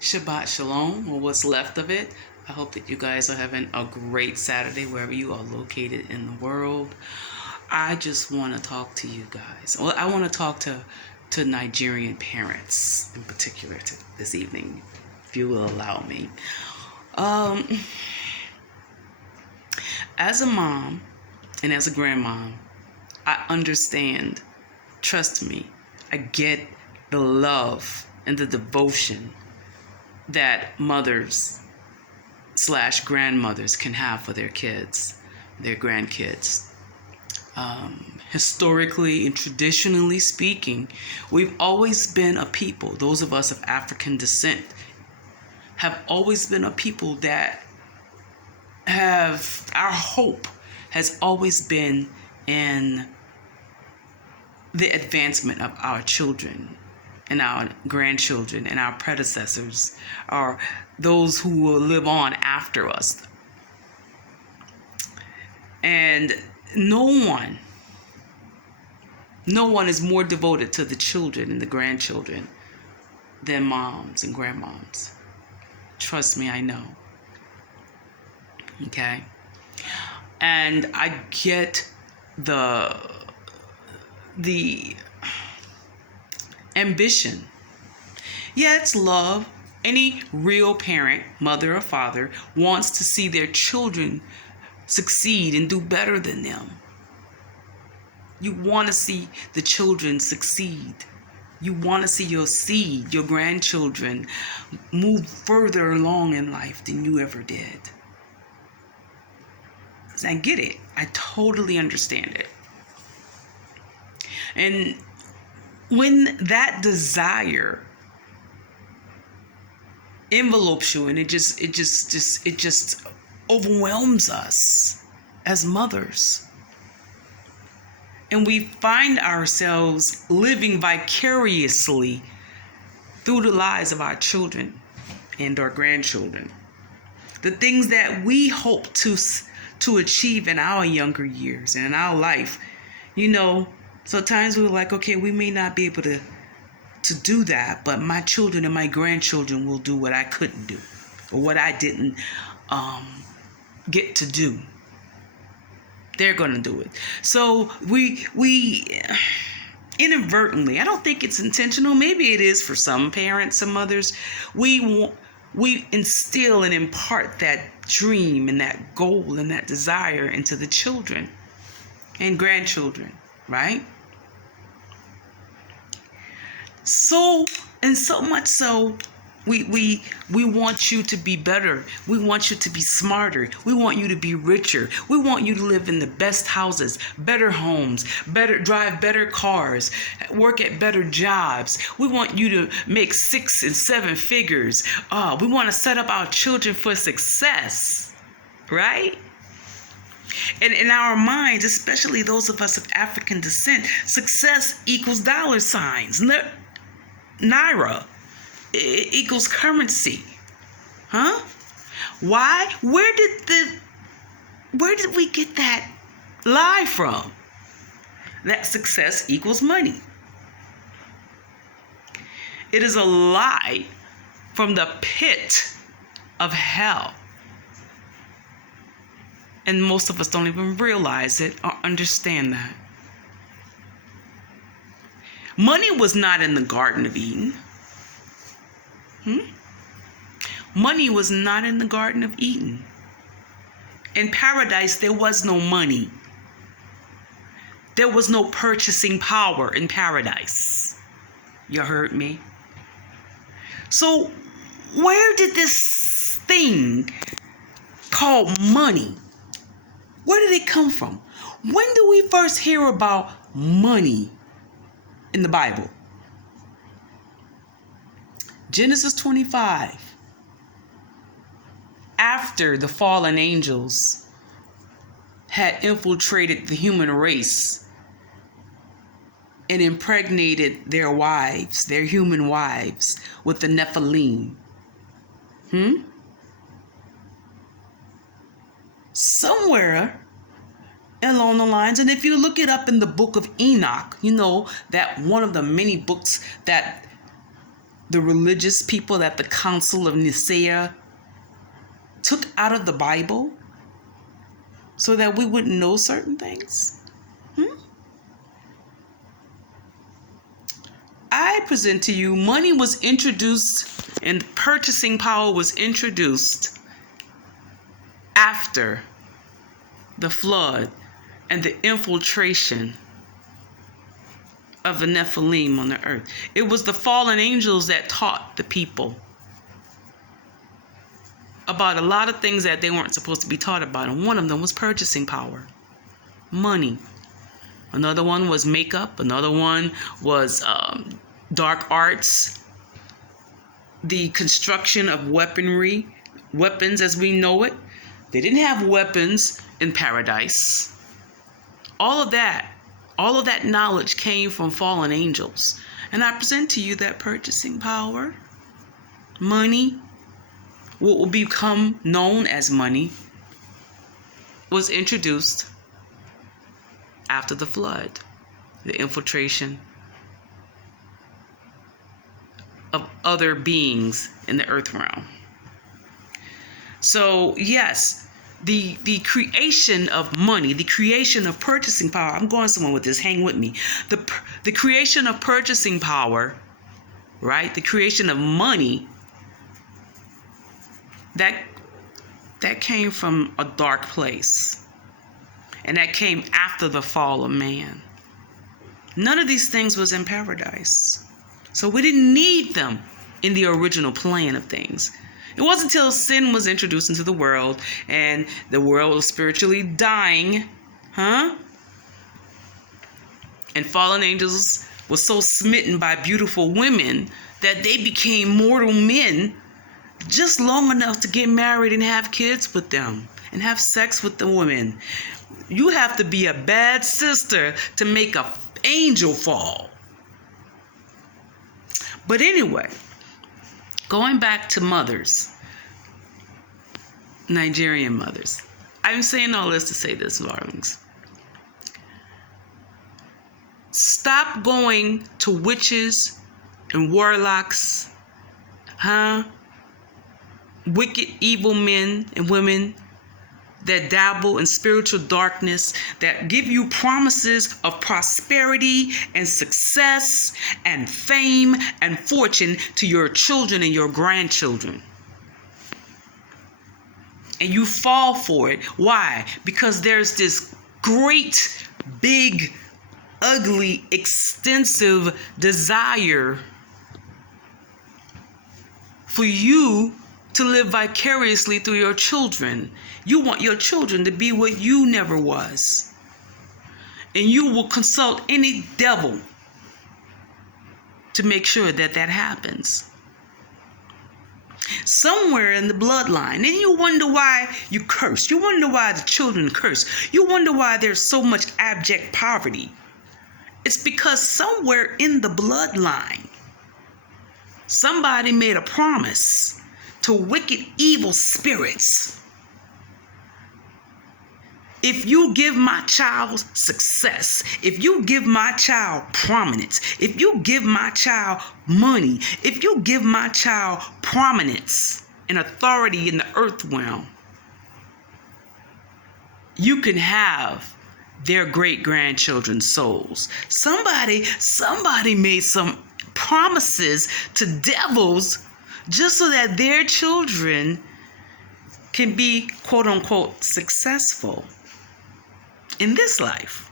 Shabbat Shalom, or what's left of it. I hope that you guys are having a great Saturday wherever you are located in the world. I just want to talk to you guys. Well, I want to talk to Nigerian parents in particular this evening, if you will allow me. As a mom and as a grandmom, I understand. Trust me, I get the love and the devotion that mothers / grandmothers can have for their kids, their grandkids. Historically and traditionally speaking, we've always been a people, those of us of African descent, have always been a people that our hope has always been in the advancement of our children and our grandchildren and our predecessors, or those who will live on after us. And no one is more devoted to the children and the grandchildren than moms and grandmoms. Trust me, I know. Okay? And I get the ambition. Yeah, it's love. Any real parent, mother or father, wants to see their children succeed and do better than them. You want to see the children succeed. You want to see your seed, your grandchildren, move further along in life than you ever did. I get it. I totally understand it. And when that desire envelopes you and it just overwhelms us as mothers, and we find ourselves living vicariously through the lives of our children and our grandchildren, the things that we hope to achieve in our younger years and in our life, sometimes we're like, okay, we may not be able to do that, but my children and my grandchildren will do what I couldn't do, or what I didn't get to do. They're going to do it. So we inadvertently, I don't think it's intentional, maybe it is for some parents and mothers, we instill and impart that dream and that goal and that desire into the children and grandchildren, right? So much so, we want you to be better. We want you to be smarter. We want you to be richer. We want you to live in the best houses, better homes, drive better cars, work at better jobs. We want you to make 6 and 7 figures. We want to set up our children for success, right? And in our minds, especially those of us of African descent, success equals dollar signs. Naira equals currency. Huh? Why? Where did we get that lie from? That success equals money. It is a lie from the pit of hell. And most of us don't even realize it or understand that. Money was not in the Garden of Eden. Money was not in the Garden of Eden. In paradise, there was no money. There was no purchasing power in paradise. You heard me? So, where did this thing called money, where did it come from? When do we first hear about money in the Bible? Genesis 25. After the fallen angels had infiltrated the human race and impregnated their wives, their human wives, with the Nephilim. Somewhere along the lines, and if you look it up in the book of Enoch, you know that one of the many books that the religious people that the Council of Nicaea took out of the Bible so that we wouldn't know certain things? I present to you, money was introduced and purchasing power was introduced after the flood and the infiltration of the Nephilim on the earth. It was the fallen angels that taught the people about a lot of things that they weren't supposed to be taught about. And one of them was purchasing power, money. Another one was makeup. Another one was dark arts, the construction of weapons as we know it. They didn't have weapons in paradise. All of that knowledge came from fallen angels. And I present to you that purchasing power, money, what will become known as money, was introduced after the flood, the infiltration of other beings in the earth realm. So yes, the creation of money, the creation of purchasing power. I'm going somewhere with this. Hang with me. The creation of purchasing power, right? The creation of money. That came from a dark place, and that came after the fall of man. None of these things was in paradise, so we didn't need them in the original plan of things. It wasn't until sin was introduced into the world and the world was spiritually dying, and fallen angels were so smitten by beautiful women that they became mortal men just long enough to get married and have kids with them and have sex with the women. You have to be a bad sister to make an angel fall. But anyway, going back to mothers, Nigerian mothers. I'm saying all this to say this, darlings. Stop going to witches and warlocks, wicked, evil men and women that dabble in spiritual darkness, that give you promises of prosperity and success and fame and fortune to your children and your grandchildren. And you fall for it. Why? Because there's this great, big, ugly, extensive desire for you to live vicariously through your children. You want your children to be what you never was. And you will consult any devil to make sure that that happens. Somewhere in the bloodline. And you wonder why you curse. You wonder why the children curse. You wonder why there's so much abject poverty. It's because somewhere in the bloodline, somebody made a promise to wicked, evil spirits. If you give my child success, if you give my child prominence, if you give my child money, if you give my child prominence and authority in the earth realm, you can have their great-grandchildren's souls. Somebody made some promises to devils just so that their children can be, quote unquote, successful in this life.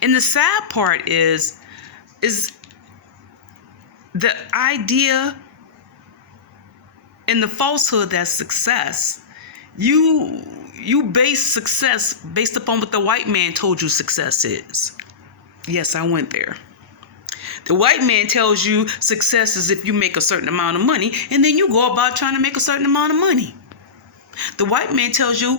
And the sad part is the idea and the falsehood that success, you base success based upon what the white man told you success is. Yes, I went there. The white man tells you success is if you make a certain amount of money, and then you go about trying to make a certain amount of money. The white man tells you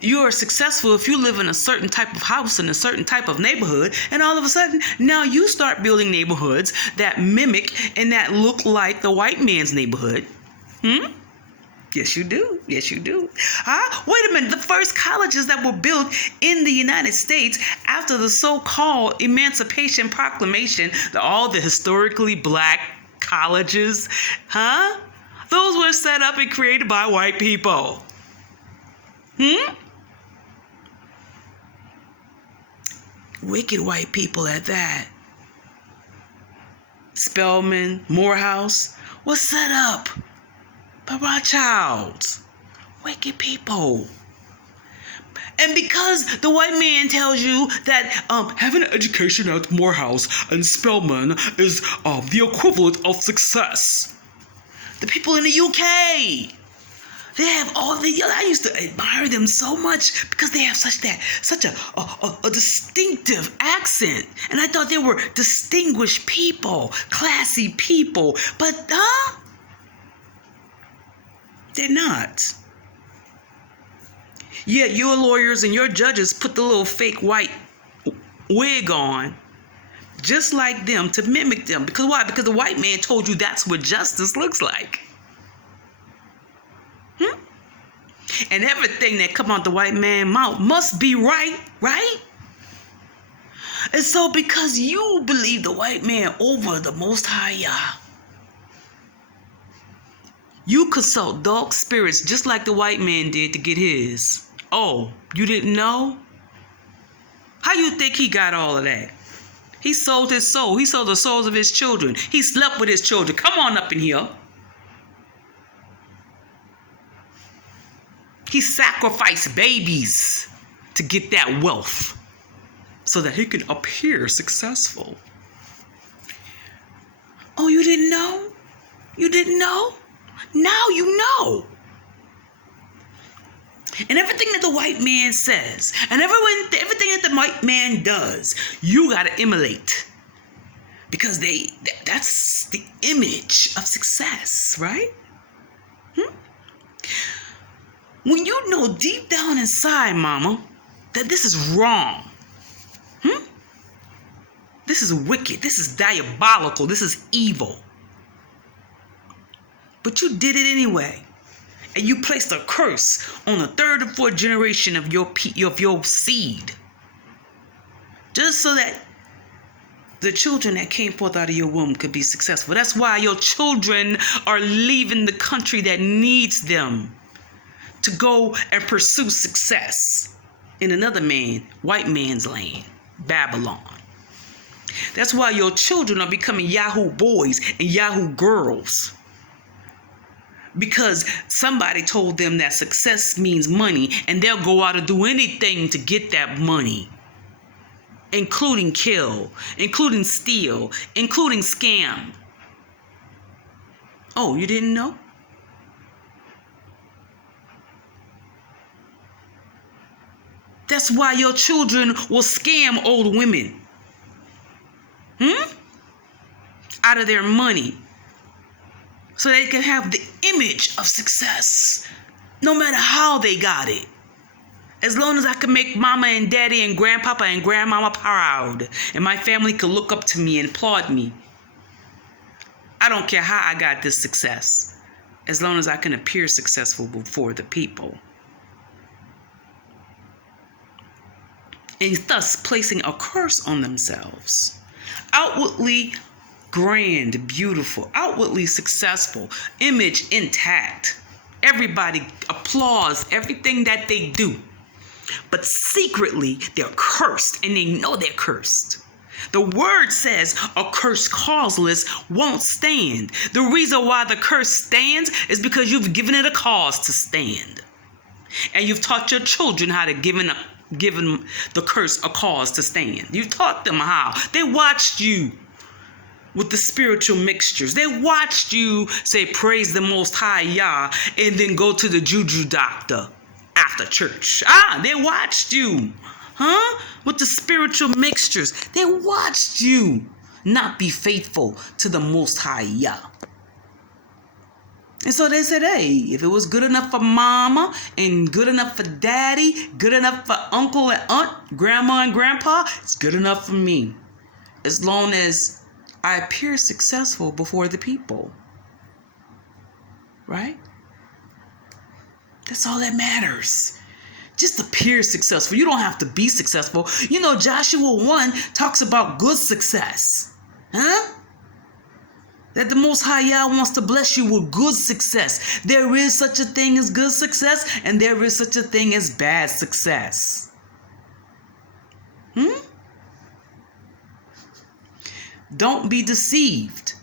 you're successful if you live in a certain type of house in a certain type of neighborhood, and all of a sudden now you start building neighborhoods that mimic and that look like the white man's neighborhood. Yes, you do. Yes, you do. Huh? Wait a minute. The first colleges that were built in the United States after the so-called Emancipation Proclamation, all the historically black colleges, huh? Those were set up and created by white people. Wicked white people at that. Spelman, Morehouse was set up by Rothschilds. Wicked people. And because the white man tells you that having an education at Morehouse and Spelman is the equivalent of success. The people in the UK, they have all the. I used to admire them so much because they have such a distinctive accent, and I thought they were distinguished people, classy people. But they're not. Yeah, your lawyers and your judges put the little fake white wig on, just like them, to mimic them. Because why? Because the white man told you that's what justice looks like. And everything that come out the white man's mouth must be right, right? And so because you believe the white man over the Most High Yah, you consult dark spirits just like the white man did to get his. Oh, you didn't know? How you think he got all of that? He sold his soul. He sold the souls of his children. He slept with his children. Come on up in here. He sacrificed babies to get that wealth so that he could appear successful. Oh, you didn't know? You didn't know? Now you know. And everything that the white man says, and everything that the white man does, you got to emulate. Because that's the image of success, right? When you know deep down inside, mama, that this is wrong. This is wicked. This is diabolical. This is evil. But you did it anyway. And you placed a curse on the third and fourth generation of your seed. Just so that the children that came forth out of your womb could be successful. That's why your children are leaving the country that needs them to go and pursue success in another white man's land, Babylon. That's why your children are becoming Yahoo boys and Yahoo girls. Because somebody told them that success means money, and they'll go out and do anything to get that money. Including kill, including steal, including scam. Oh, you didn't know? That's why your children will scam old women. Out of their money. So they can have the image of success. No matter how they got it. As long as I can make mama and daddy and grandpapa and grandmama proud. And my family can look up to me and applaud me. I don't care how I got this success. As long as I can appear successful before the people. And thus placing a curse on themselves. Outwardly grand, beautiful, outwardly successful, image intact. Everybody applauds everything that they do. But secretly, they're cursed, and they know they're cursed. The word says a curse causeless won't stand. The reason why the curse stands is because you've given it a cause to stand. And you've taught your children how to given the curse a cause to stand. You taught them how. They watched you with the spiritual mixtures. They watched you say, praise the Most High Yah, and then go to the juju doctor after church. They watched you, with the spiritual mixtures. They watched you not be faithful to the Most High Yah. And so they said, hey, if it was good enough for mama and good enough for daddy, good enough for uncle and aunt, grandma and grandpa, it's good enough for me. As long as I appear successful before the people. Right? That's all that matters. Just appear successful. You don't have to be successful. You know, Joshua 1 talks about good success. Huh? That the Most High Yah wants to bless you with good success. There is such a thing as good success, and there is such a thing as bad success. Don't be deceived.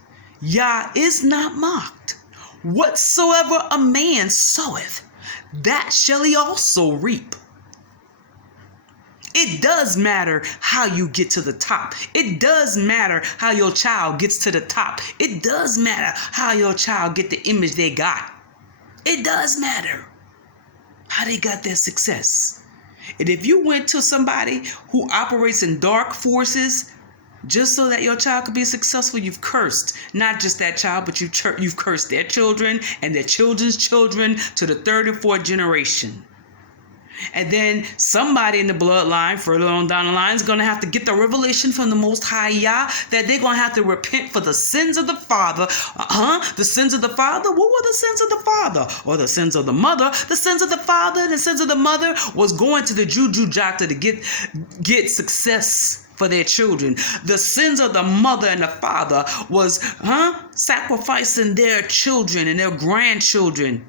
Yah is not mocked. Whatsoever a man soweth, that shall he also reap. It does matter how you get to the top. It does matter how your child gets to the top. It does matter how your child get the image they got. It does matter how they got their success. And if you went to somebody who operates in dark forces just so that your child could be successful, you've cursed not just that child, but you've cursed their children and their children's children to the third and fourth generation. And then somebody in the bloodline further on down the line is going to have to get the revelation from the Most High Yah that they're going to have to repent for the sins of the father. The sins of the father? What were the sins of the father? Or the sins of the mother? The sins of the father and the sins of the mother was going to the Juju Jata to get success for their children. The sins of the mother and the father was sacrificing their children and their grandchildren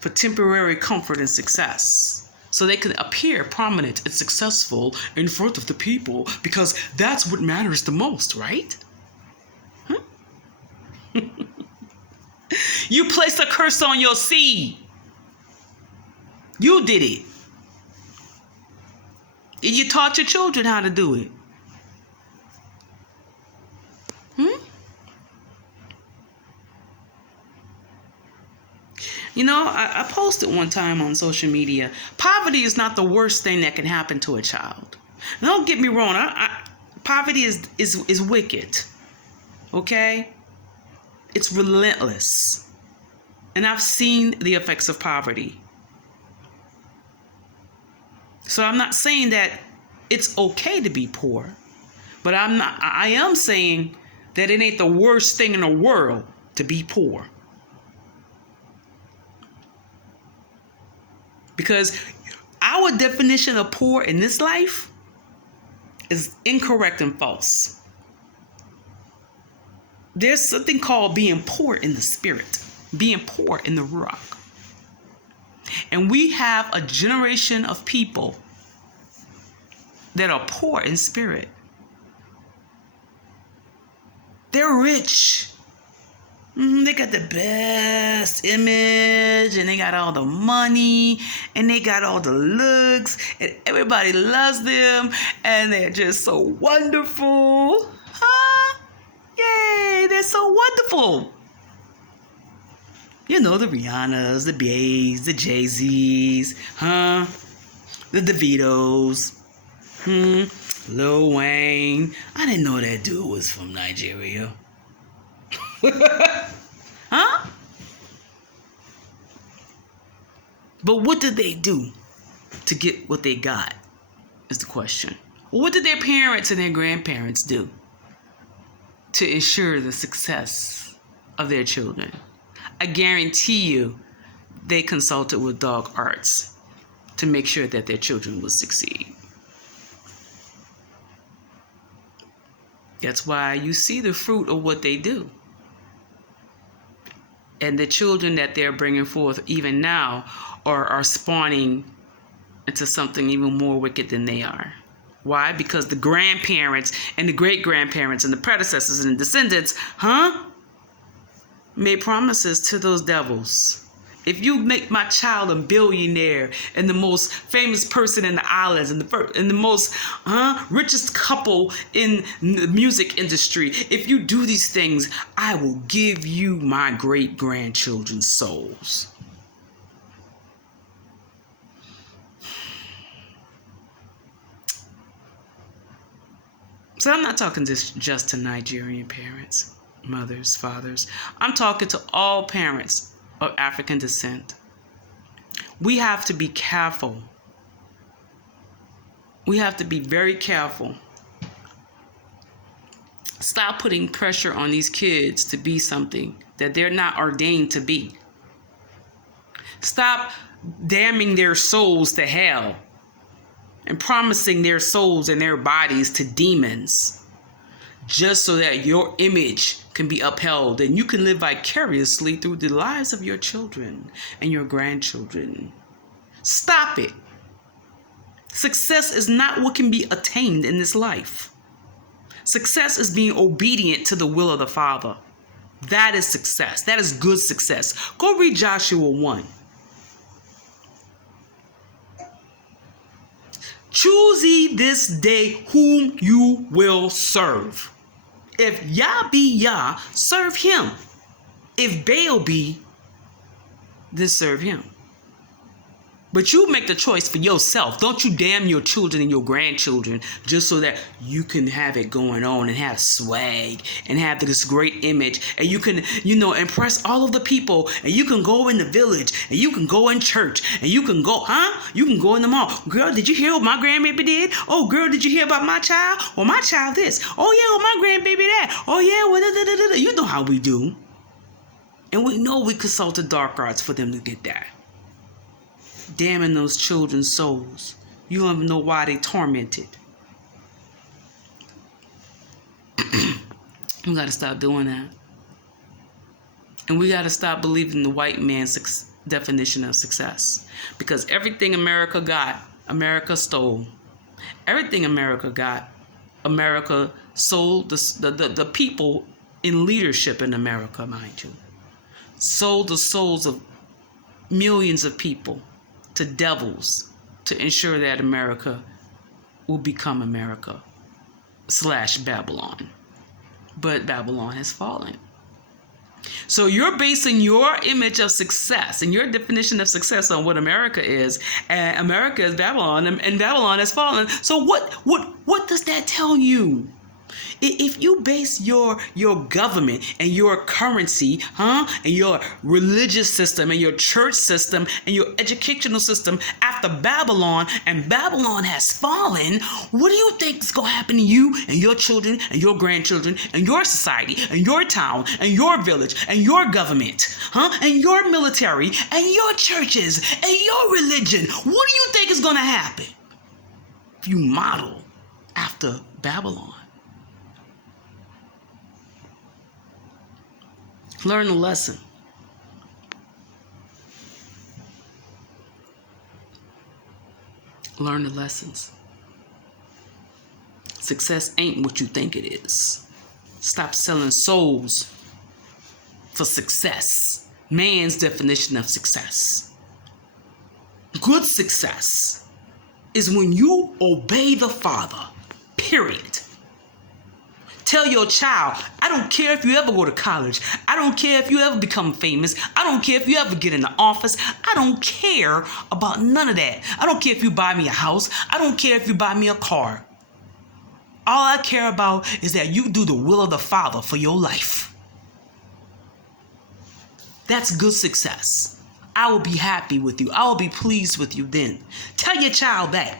for temporary comfort and success, so they could appear prominent and successful in front of the people, because that's what matters the most, right? You placed a curse on your seed. You did it. And you taught your children how to do it. You know, I posted one time on social media, poverty is not the worst thing that can happen to a child. Now, don't get me wrong, poverty is wicked, okay? It's relentless. And I've seen the effects of poverty. So I'm not saying that it's okay to be poor, but I am saying that it ain't the worst thing in the world to be poor. Because our definition of poor in this life is incorrect and false. There's something called being poor in the spirit, being poor in the ruach. And we have a generation of people that are poor in spirit. They're rich. They got the best image, and they got all the money, and they got all the looks, and everybody loves them, and they're just so wonderful. Yay, they're so wonderful. You know, the Rihannas, the Bays, the Jay-Z's, the DeVitos, Lil Wayne. I didn't know that dude was from Nigeria. But what did they do to get what they got is the question. What did their parents and their grandparents do to ensure the success of their children? I guarantee you they consulted with dog arts to make sure that their children will succeed. That's why you see the fruit of what they do. And the children that they're bringing forth even now are spawning into something even more wicked than they are. Why? Because the grandparents and the great-grandparents and the predecessors and the descendants, made promises to those devils. If you make my child a billionaire and the most famous person in the islands and the most richest couple in the music industry, if you do these things, I will give you my great-grandchildren's souls. So I'm not talking just to Nigerian parents, mothers, fathers. I'm talking to all parents of African descent. We have to be careful. We have to be very careful. Stop putting pressure on these kids to be something that they're not ordained to be. Stop damning their souls to hell and promising their souls and their bodies to demons just so that your image can be upheld and you can live vicariously through the lives of your children and your grandchildren. Stop it. Success is not what can be attained in this life. Success is being obedient to the will of the Father. That is success. That is good success. Go read Joshua 1. Choose ye this day whom you will serve. If Yah be Yah, serve him. If Baal be, then serve him. But you make the choice for yourself. Don't you damn your children and your grandchildren just so that you can have it going on and have swag and have this great image and you can, impress all of the people and you can go in the village and you can go in church and you can go, You can go in the mall. Girl, did you hear what my grandbaby did? Oh, girl, did you hear about my child? Well, my child this. Oh, yeah, well, my grandbaby that. Oh, yeah, well, You know how we do. And we know we consulted dark arts for them to get that. Damning those children's souls. You don't even know why they tormented. We got to stop doing that. And we got to stop believing the white man's definition of success. Because everything America got, America stole. Everything America got, America sold. The people in leadership in America, mind you, sold the souls of millions of people to devils to ensure that America will become America / Babylon. But Babylon has fallen. So you're basing your image of success and your definition of success on what America is, and America is Babylon, and Babylon has fallen. So what does that tell you? If you base your government and your currency, and your religious system and your church system and your educational system after Babylon, and Babylon has fallen, what do you think is going to happen to you and your children and your grandchildren and your society and your town and your village and your government, and your military and your churches and your religion? What do you think is going to happen if you model after Babylon? Learn the lesson. Learn the lessons. Success ain't what you think it is. Stop selling souls for success. Man's definition of success. Good success is when you obey the Father. Period. Tell your child, I don't care if you ever go to college. I don't care if you ever become famous. I don't care if you ever get in the office. I don't care about none of that. I don't care if you buy me a house. I don't care if you buy me a car. All I care about is that you do the will of the Father for your life. That's good success. I will be happy with you. I will be pleased with you then. Tell your child that.